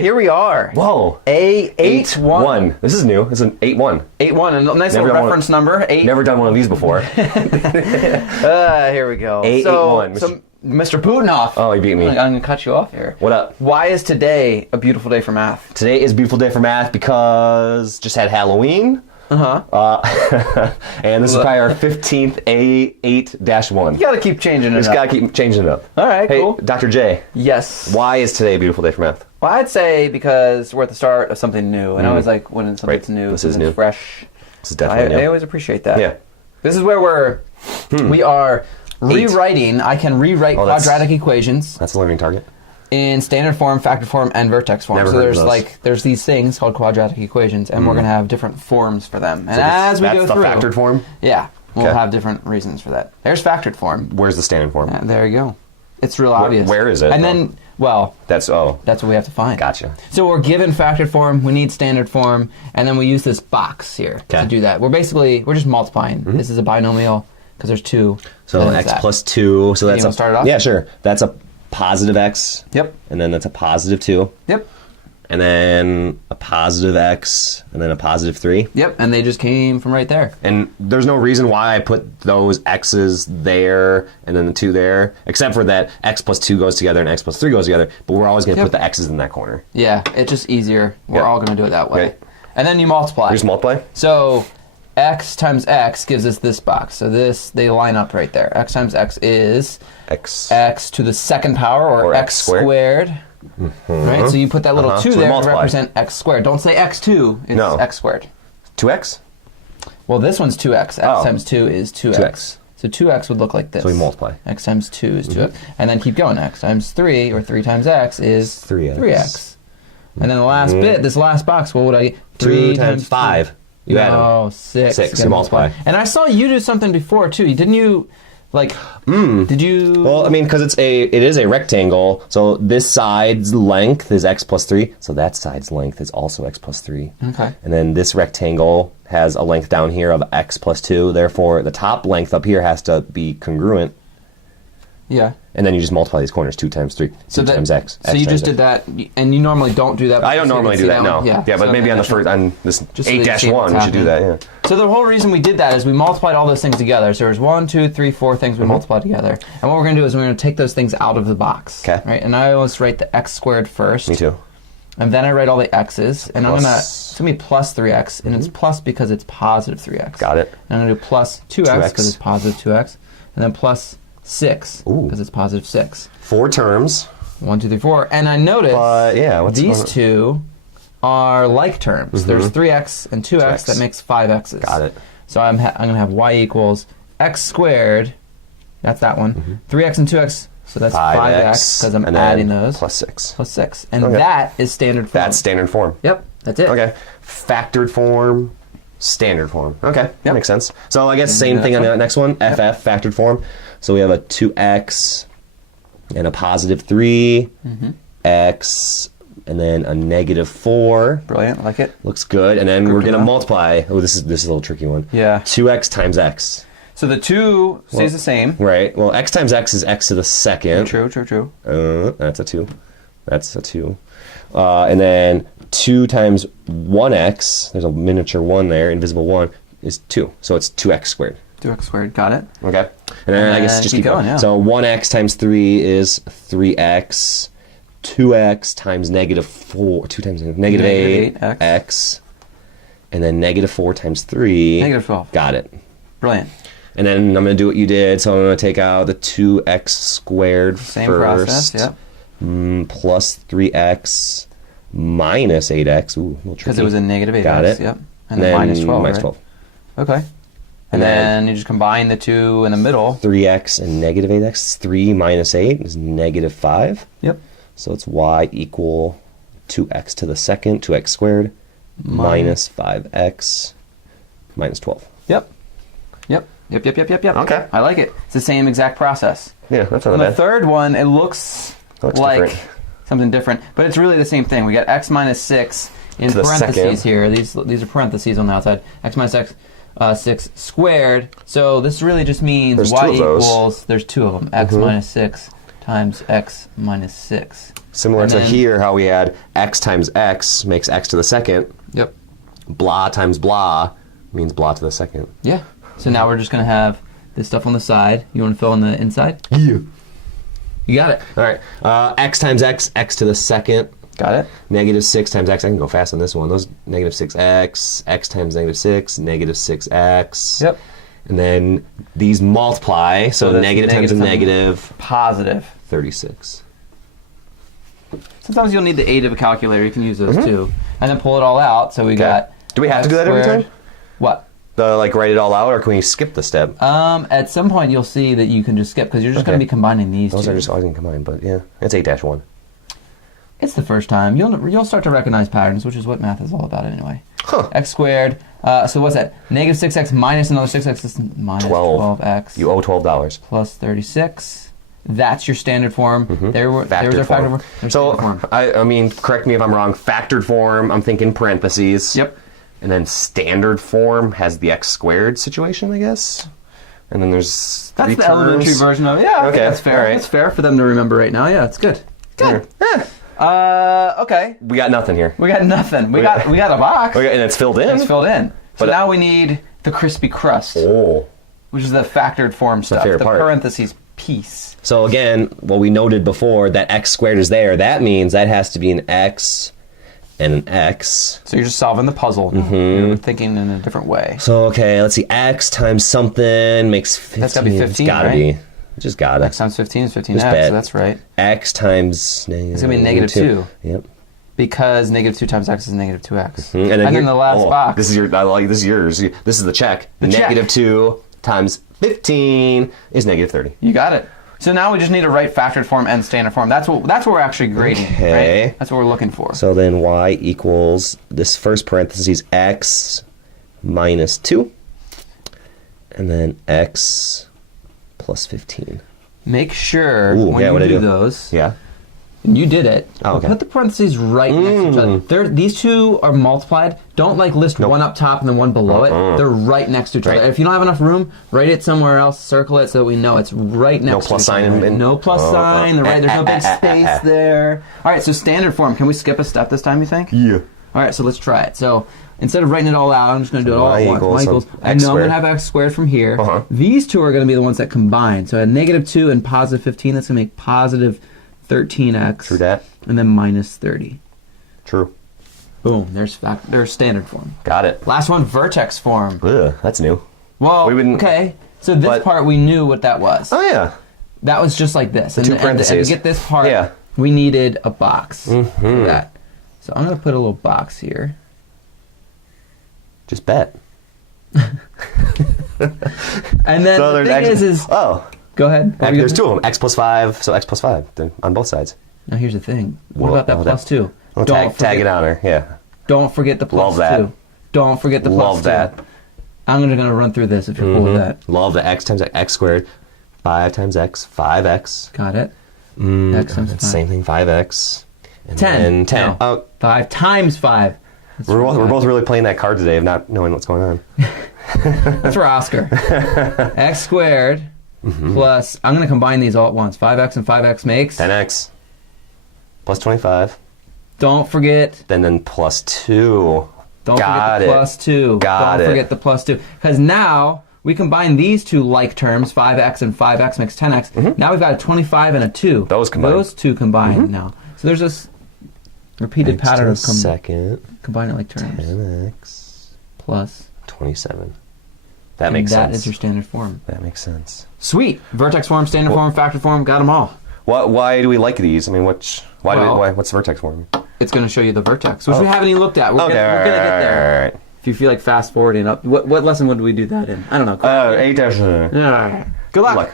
right. Here we are. Whoa. A81. This is new. It's an 8-1. 8-1. A nice little reference number. 8. Never done one of these before. Here we go. 881. So, Mr. Putinoff. Oh, he beat me. I'm going to cut you off here. What up? Why is today a beautiful day for math? Today is a beautiful day for math because just had Halloween. And this is probably our 15th A8-1. You got to keep changing it up. Just got to keep changing it up. All right, hey, cool. Dr. J. Yes. Why is today a beautiful day for math? Well, I'd say because we're at the start of something new. And I always like when something's new. This is new. Fresh. This is definitely new. I always appreciate that. Yeah. This is where we are rewriting. I can rewrite quadratic equations. That's a learning target. In standard form, factored form, and vertex form. Never so heard of those. there's these things called quadratic equations, and we're going to have different forms for them. And as we go through, that's the factored form? Yeah, we'll have different reasons for that. There's factored form. Where's the standard form? There you go. It's real obvious. Where is it? And then, that's what we have to find. Gotcha. So we're given factored form, we need standard form, and then we use this box here to do that. We're just multiplying. This is a binomial because there's 2. So x plus 2. So that's start it off? Yeah, sure. That's a positive x. Yep. And then that's a positive 2. Yep. And then a positive x, and then a positive 3. Yep, and they just came from right there. And there's no reason why I put those x's there and then the 2 there, except for that x plus 2 goes together and x plus 3 goes together, but we're always going to put the x's in that corner. Yeah, it's just easier. We're all going to do it that way. Right. And then you multiply. You just multiply? So x times x gives us this box. So they line up right there. X times x is x to the second power, or x squared. Right? So you put that little 2 there to represent x squared. Don't say x2, it's x squared. 2x? Well, this one's 2x. X times 2 is 2x. So 2x would look like this. So we multiply. X times 2 is 2x. And then keep going. X times 3, or 3 times x, is 3x. And then the last bit, this last box, what would I get? 3 times 5. You add them. Oh, 6. 6. You multiply. And I saw you do something before, too. Didn't you... did you... Well, I mean, because it is a rectangle, so this side's length is x plus 3, so that side's length is also x plus 3. Okay. And then this rectangle has a length down here of x plus 2, therefore the top length up here has to be congruent. Yeah. And then you just multiply these corners, 2 times 3, 2 times x. So you just did that, and you normally don't do that. I don't normally do that, no. Yeah, but maybe on this 8-1, we should do that, yeah. So the whole reason we did that is we multiplied all those things together. So there's 1, 2, 3, 4 things we multiplied together. And what we're going to do is we're going to take those things out of the box. Okay. Right? And I always write the x squared first. Me too. And then I write all the x's. And Plus. it's going to be plus 3x. And it's plus because it's positive 3x. Got it. And I'm going to do plus 2x because it's positive 2x. And then plus 6 because it's positive 6. 4 terms. 1, 2, 3, 4. And I notice these two are like terms. There's 3x and 2x that makes 5x's. Got it. So I'm going to have y equals x squared. That's that one. 3x and 2x. So that's 5x because I'm adding those. Plus 6. Plus 6. And that is standard form. That's standard form. Yep. That's it. Okay. Factored form. Standard form. Okay. That makes sense. So I guess same thing on the next one. FF, factored form. So we have a 2x and a positive 3, x, and then a negative 4. Brilliant. Like it. Looks good. And then we're going to multiply. Oh, this is a little tricky one. Yeah. 2x times x. So the 2 stays the same. Right. Well, x times x is x to the second. True. That's a 2. That's a 2. And then 2 times 1x, there's a miniature 1 there, invisible 1, is 2. So it's 2x squared. 2x squared. Got it. Okay. And then I guess just keep going. Yeah. So 1x times 3 is 3x. 2x times negative 4. 2 times negative 8 x. And then negative 4 times 3. Negative 12. Got it. Brilliant. And then I'm going to do what you did. So I'm going to take out the 2x squared Same first. process, yep. Plus 3x minus 8x. Ooh, a little tricky. Because it was a negative 8x. Got it. Yep. And then minus 12, minus right? 12. Okay. And then you just combine the 2 in the middle. 3x and negative 8x. 3 minus 8 is negative 5. Yep. So it's y equal 2x to the second, 2x squared, minus 5x, minus 12. Yep. Okay. I like it. It's the same exact process. Yeah, that's not On bad. the third one, it looks like different. something different, but it's really the same thing. We got x minus 6 in parentheses here. These are parentheses on the outside. X minus x 6 squared. So this really just means There's y 2 of those. equals, there's 2 of them, x minus 6 times x minus 6. Similar to here, how we had x times x makes x to the second. Yep. Blah times blah means blah to the second. Yeah. So now we're just going to have this stuff on the side. You want to fill in the inside? Yeah. You got it. All right. X times x, x to the second. Got it. Negative 6 times x. I can go fast on this one. Those negative 6x, x times negative 6, negative 6x. Yep. And then these multiply, so negative times a negative. Positive. 36. Sometimes you'll need the aid of a calculator. You can use those too. And then pull it all out. So we got... Do we have to do that every time? What? Like write it all out, or can we skip the step? At some point you'll see that you can just skip because you're just going to be combining these Those two. are just always going to combine, but yeah. It's 8-1. It's the first time. You'll start to recognize patterns, which is what math is all about anyway. Huh. X squared. So what's that? Negative 6x minus another 6x is minus 12x. You owe $12. Plus 36. That's your standard form. There was our Factored factored form. form. So, I mean, correct me if I'm wrong. Factored form, I'm thinking parentheses. Yep. And then standard form has the x squared situation, I guess. And then there's That's three the terms. elementary version of it. Yeah, I think that's fair. All right. That's fair for them to remember right now. Yeah, it's good. Good. Okay. We got nothing here. We got nothing. We got a box. And it's filled in. It's filled in. So But now we need the crispy crust, Oh. which is the factored form stuff. favorite The part. parentheses piece. So again, what we noted before, that x squared is there. That means that has to be an x and an x. So you're just solving the puzzle. You're thinking in a different way. So, okay, let's see. X times something makes 15. That's gotta be 15, It's gotta right? be. Just gotta. X times 15 is 15x, Just bet. so that's right. X times negative. It's gonna be negative 2. Yep. Because negative 2 times x is negative 2x. And then here- the last box. This is your. I like this is yours. This is the check. check. Negative 2 times 15 is negative 30. You got it. So now we just need to write factored form and standard form. That's what we're actually grading. Okay. Right? That's what we're looking for. So then y equals this first parentheses x minus 2, and then x plus 15. Make sure Ooh, when yeah, you what'd I do do? those, Yeah. and you did it, Oh, okay. put the parentheses right next to each other. These two are multiplied. Don't list one up top and then one below it. They're right next to each other. Right. If you don't have enough room, write it somewhere else, circle it so that we know it's right next to plus each sign other. in- No plus sign, right? There's no big space there. All right, so standard form. Can we skip a step this time, you think? Yeah. All right, so let's try it. So instead of writing it all out, I'm just going to do it all y at once. equals Y equals. some I x know I'm going to squared. have x squared from here. Uh-huh. These two are going to be the ones that combine. So a negative 2 and positive 15, that's going to make positive 13x. True that. And then minus 30. True. Boom, there's standard form. Got it. Last one, vertex form. Ugh, that's new. Well, We wouldn't- okay, so this but- part we knew what that was. Oh yeah. That was just like this. The two parentheses. And to get this part, Yeah. we needed a box for that. So I'm going to put a little box here. Just bet. And then So the there's thing is, oh, go ahead. What were you there's gonna- two of them. X plus 5, so x plus 5 then on both sides. Now here's the thing. What Well, about that oh, plus 2? Well, tag it on her. Yeah. Don't forget the plus Love that. 2. Don't forget the plus Love 2. that. I'm going to run through this if you're cool with that. Love the x times x squared. 5 times x, 5x. Got it? X times 5. Same thing, 5x. And 10. then 10. No. Oh, 5 times 5. we're both really playing that card today of not knowing what's going on. That's for Oscar. X squared plus, I'm going to combine these all at once. 5x and 5x makes. 10x plus 25. Don't forget. Then plus 2. Don't Got forget the it. plus 2. Got Don't it. forget the plus 2. Because now we combine these two like terms, 5x and 5x makes 10x. Now we've got a 25 and a 2. Those combine. Those two combine now. So there's this repeated X pattern to of the second. combining like terms. 10x Plus. 27. That And makes that sense. is your standard form. That makes sense. Sweet. Vertex form, standard form, factor form, got them all. Why do we like these? I mean, what's vertex form? It's going to show you the vertex, which we haven't even looked at. We're Okay, going to get there. all right. If you feel like fast forwarding up, what lesson would we do that in? I don't know. 8 dash. Yeah. Good luck.